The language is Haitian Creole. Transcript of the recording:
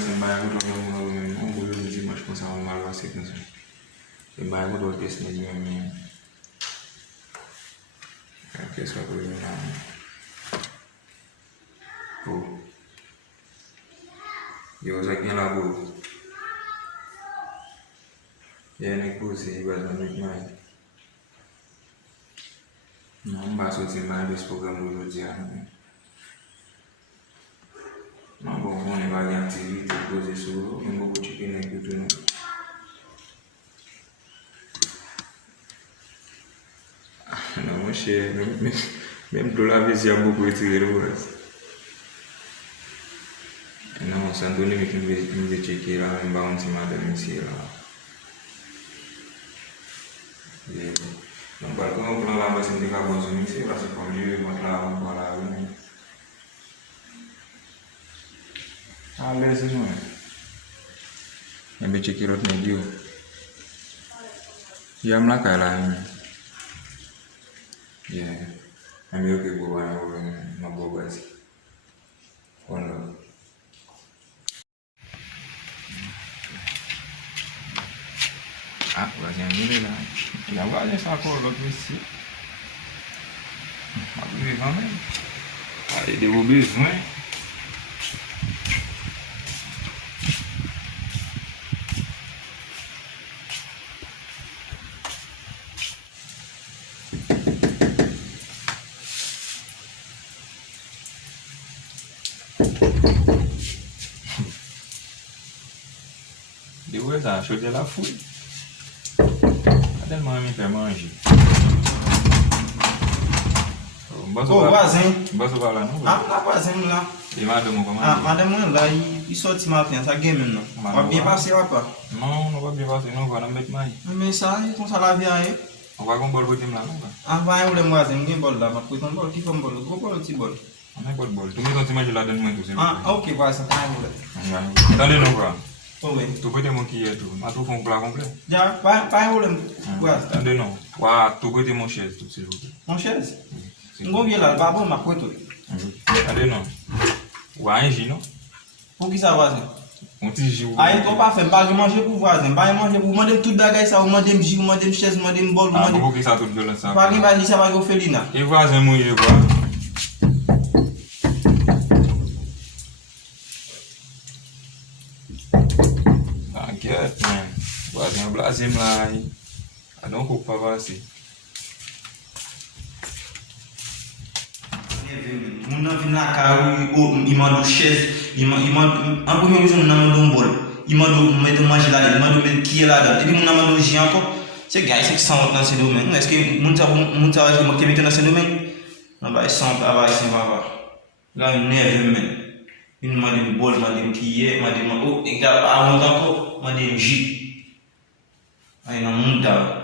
se vai com todo mundo, não vou dizer mais com essa mal vai ser canção. Se vai com todo esse mesmo minha. Que essa coisa não. Pô. Eu uso aqui na boca. E aí nem puse basicamente mais. Não basta o mais desse programa do outro dia, né? Não vou levar a atividade depois disso, não vou te pedir nem que tu não. Não, mas é mesmo do lado desse amor que eu te quero não, santo nem que me vê chequeira, me vai onde se mata me se lá. Não para que eu não lava assim de cabo assim, se vai se comer, mas lava para lá, né? Aliás, não é? Eu me chequeira outro dia. E a mlaca lá, né? Yeah, I'm okay with my boys. Quando vai ser lá. E agora essa cor do que mas vivão, né? Aí deu o bicho, né? Deu essa, achou de lá fui. Cadê a mãe para manger? Oh, voisin. Baso vai lá, não? Ah, lá voisin lá. E madame comment? Ah, madame là, il sorti matin, ça game maintenant. Va bien passer ou pas? Non, non va bien passer, non va mettre main. Mais ça, comme ça la vie hein. On va qu'on bol pour là, non? Ah, va le voisin, il bol là, ma pour ton bol, qui fait un bol, gros bol, petit bol. On a pas de bol. Tu me donnes la donne moi tout ça. Ah, OK, voisin, pas problème. Attendez non quoi. Oh oui. Tu peux te moquer tout. Ma tout font plat complet. Ja, pas problème. Voisin. Attendez non. Wa, tu peux te mon chaise tout s'il vous plaît. Mon chaise. Combien là, pas bon ma pour toi. Attendez non. Wa un gin non? Pour qui ça voisin? On petit gin. Ah, il faut pas faire pas manger pour voisin, pas manger pour manger toute bagaille ça, manger gin, manger chaise, manger bol, Ah, manger. pour qui ça tout de ça? Pas qui va dire ça va go felina. Et voisin mouillé quoi? T'inquiète, man. Voisin blasé là. Ah non, faut pas passer. Mon vient là car il m'a donné chaise, il m'a en premier lieu mon m'a donné bol, il m'a donné mettre manger là, il m'a donné qui est là, et puis mon m'a donné j'ai encore. C'est gars c'est sans dans ce domaine. Est-ce que mon ça va me mettre dans ce domaine? Non bah sans travail c'est va. Là une nerve même. Il m'a donné bol, m'a donné qui est, m'a donné oh et là avant encore m'a donné J. Aí não dá.